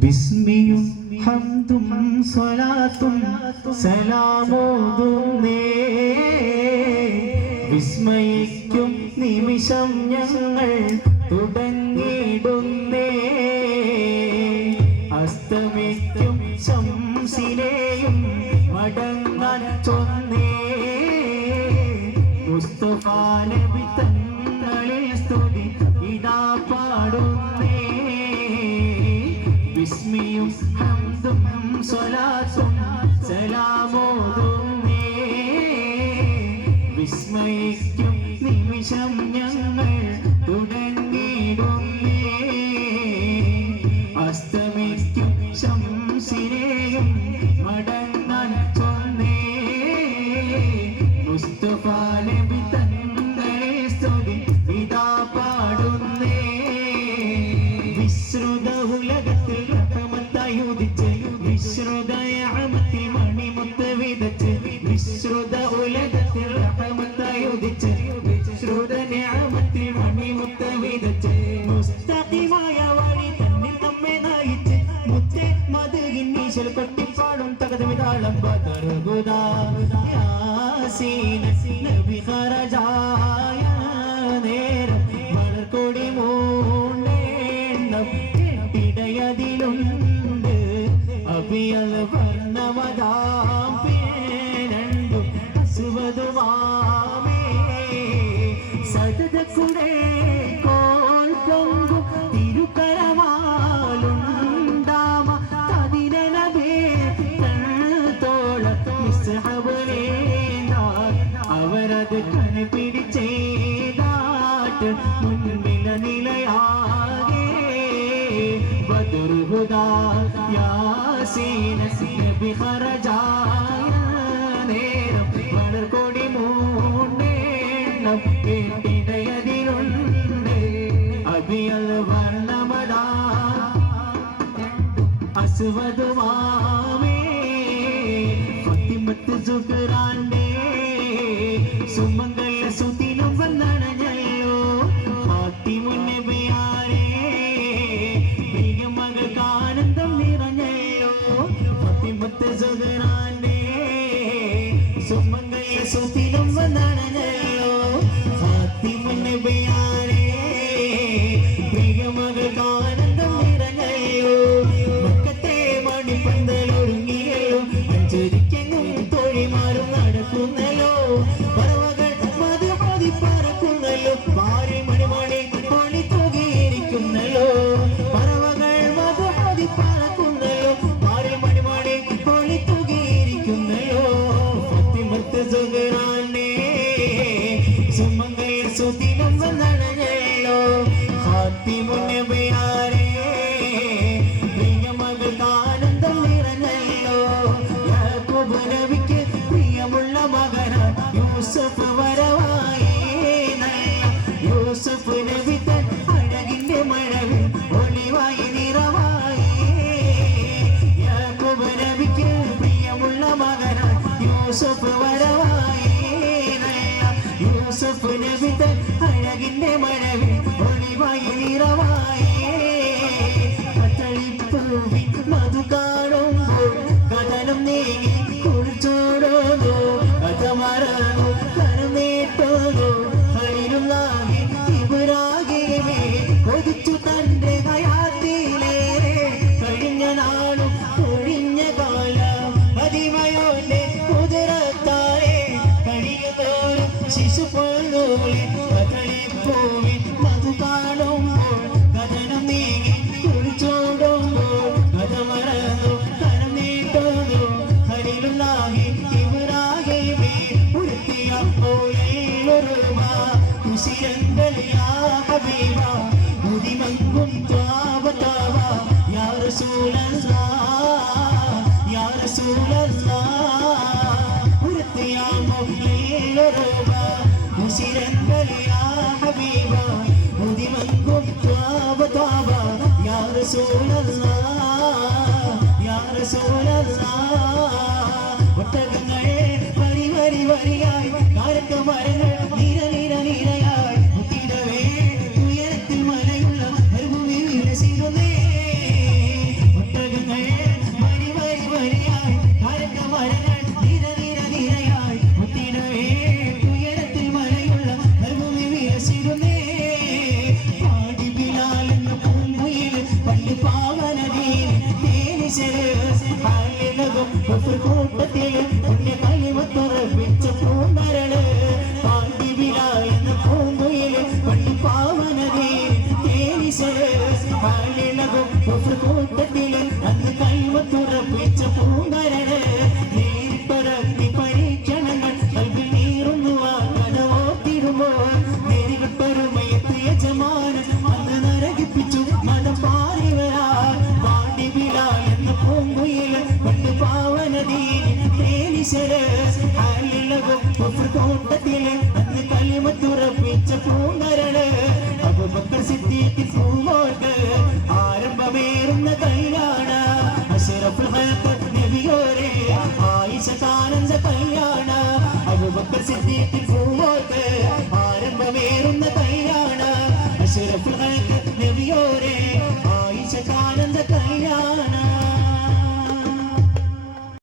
ബിസ്മിയും ഹംദും സ്വലാത്തും സലാമോതുന്നേ വിസ്മയിക്കും നിമിഷം ഞങ്ങൾ തുടങ്ങിയിടുന്നേ അസ്തമിക്കും ശംസിനെയും മടങ്ങാൻ ചൊന്നേ. മുസ്തഫ നബി സ്വലാത്തും സലാമോതുന്നേ. വിസ്മയിക്കും നിമിഷം ഞങ്ങൾ തുടങ്ങിയിടുന്നേ അസ്തമിക്കും ശംസിനെയും മടങ്ങാൻ വിതച്ച് മുസ്തഖിമായ തന്നിൽ നമ്മെ നയിച്ച് മുത്തേ മധുകിൻ നീശൽ കൊട്ടിപ്പാടും തകതമിതാളം ബദറുഗുദാ യാസീൻ നബി ഖറജായ നേരം വളർക്കൊടി മൂണ്ടേണ്ണം കെട്ടിടയതിലുണ്ട് അഭിയൽ വർണമതാം പേരണ്ടും അസുവതുമാമേ സതത കോൽ بالهدى யாசீன நபி ஹரஜா நேரம் மலர்கொடி மூண்டேண்ணம் கேட்டிடையதிலுண்டு அபியல் வர்ணமடா அசுவதுவாமே സുദിനം വന്നണഞ്ഞല്ലോ ഹാത്തിമുന്നബിയാരേ പ്രിയമകൾക്ക് ആനന്ദം നിറഞ്ഞല്ലോ യാക്കൂബ് നബിക്ക് പ്രിയമുള്ള മകനാണ് യൂസഫ് നല്ല യൂസഫ് നബി തൻ അഴകിന്റെ മഴവിൽ ഒളിവായി നിറവായി. യാക്കൂബ് നബിക്ക് പ്രിയമുള്ള മകനാണ് യൂസഫ് മധു കാണുമ്പോൾ കഥനം നീങ്ങി കുളിച്ചോടോന്നോ കഥ മറന്നു കരമേറ്റോന്നോ കളിരുന്നാകെ ഇവരാകെമേ കൊതിച്ചു തന്റെ ഹയാത്തിലെ കഴിഞ്ഞ നാളും ഒഴിഞ്ഞ കാലം അതിമയോന്റെ കുതിരത്താരെ കഴിയുന്നോരും ശിശു പോലൂലെ ഉരുത്തിയപ്പോയൊരുമ ഉശിരന്തലിയാ ഹബീബ മുതിമങ്കും ത്വാവ ത്വാവ യാ റസൂലല്ലാ യാ റസൂലല്ലാ ഉരുത്തിയാമൊരുമ ഉശിരന്തലിയാ ഹബീബ മുതിമങ്കും ത്വാവ ത്വാവ യാ റസൂലല്ലാ ലേക്ക് പൂവോട്ട് ആരംഭമേറുന്ന കൈയാണ് നബിയോരെ ആയിഷ കാനന്ദ കൈയാണ് അബുബക്കർ സിദ്ദീഖ്